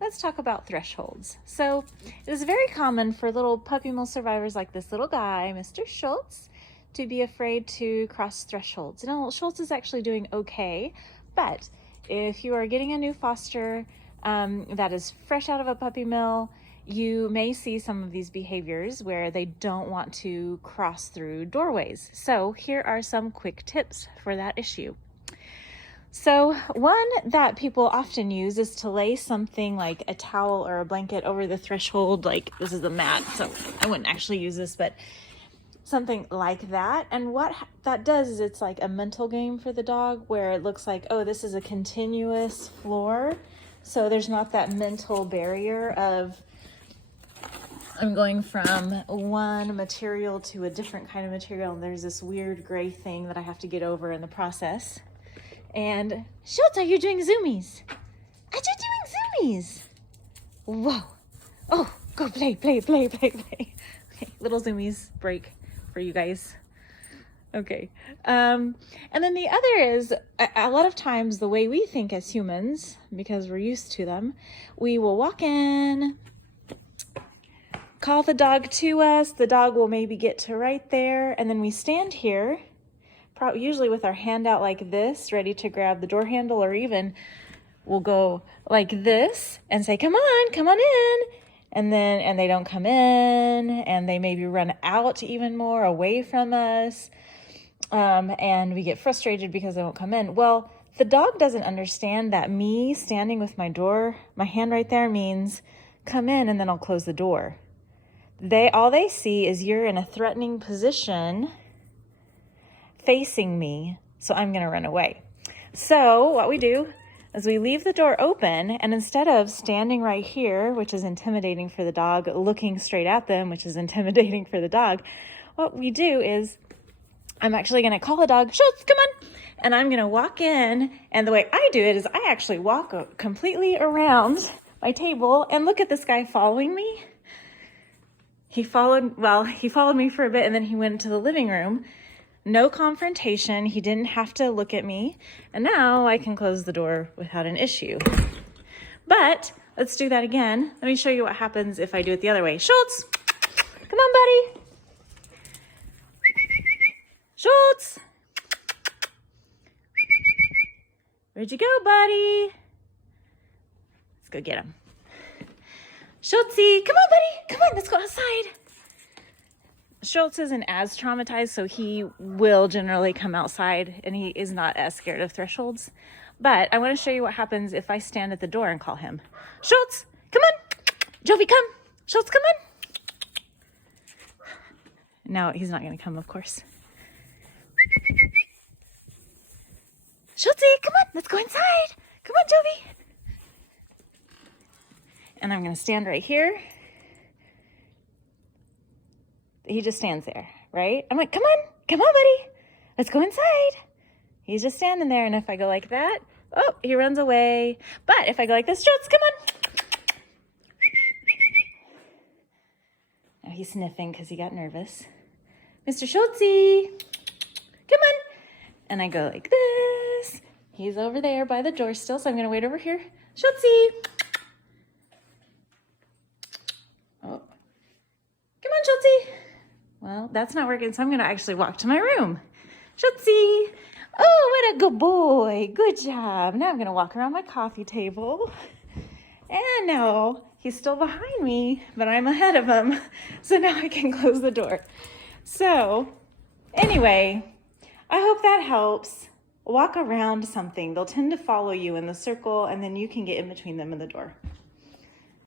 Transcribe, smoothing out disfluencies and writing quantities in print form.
let's talk about thresholds. So it is very common for little puppy mill survivors like this little guy, Mr. Schultz, to be afraid to cross thresholds. Now, Schultz is actually doing okay, but if you are getting a new foster that is fresh out of a puppy mill, you may see some of these behaviors where they don't want to cross through doorways. So here are some quick tips for that issue. So one that people often use is to lay something like a towel or a blanket over the threshold. Like this is a mat, so I wouldn't actually use this, but something like that. And what that does is it's like a mental game for the dog where it looks like, oh, this is a continuous floor. So there's not that mental barrier of I'm going from one material to a different kind of material, and there's this weird gray thing that I have to get over in the process. And Schultz, are you doing zoomies? Are you doing zoomies? Whoa. Oh, go play. Okay, little zoomies break for you guys. Okay. And then the other is a lot of times the way we think as humans, because we're used to them, we will walk in, call the dog to us. The dog will maybe get to right there. And then we stand here, usually with our hand out like this, ready to grab the door handle, or even we'll go like this and say, come on in. And they don't come in, and they maybe run out even more away from us. And we get frustrated because they won't come in. Well, the dog doesn't understand that me standing with my hand right there means come in, and then I'll close the door. All they see is you're in a threatening position facing me, so I'm going to run away. So what we do is we leave the door open, and instead of standing right here, which is intimidating for the dog, looking straight at them, which is intimidating for the dog, what we do is I'm actually going to call the dog, Schultz, come on, and I'm going to walk in, and the way I do it is I actually walk completely around my table, and look at this guy following me. He followed me for a bit, and then he went to the living room. No confrontation. He didn't have to look at me. And now I can close the door without an issue. But let's do that again. Let me show you what happens if I do it the other way. Schultz, come on, buddy. Schultz. Where'd you go, buddy? Let's go get him. Schultzy, come on, buddy. Come on, let's go outside. Schultz isn't as traumatized, so he will generally come outside, and he is not as scared of thresholds. But I want to show you what happens if I stand at the door and call him. Schultz, come on. Jovi, come. Schultz, come on. No, he's not going to come, of course. Schultzy, come on. Let's go inside. Come on, Jovi. And I'm going to stand right here. He just stands there, right? I'm like, come on, buddy. Let's go inside. He's just standing there. And if I go like that, oh, he runs away. But if I go like this, Schultz, come on. Now he's sniffing because he got nervous. Mr. Schultzy, come on. And I go like this. He's over there by the door still, so I'm going to wait over here. Schultzy. Oh, come on, Schultzy. Well, that's not working, so I'm going to actually walk to my room. Schultzy. Oh, what a good boy. Good job. Now I'm going to walk around my coffee table. And now he's still behind me, but I'm ahead of him. So now I can close the door. So anyway, I hope that helps. Walk around something. They'll tend to follow you in the circle, and then you can get in between them and the door.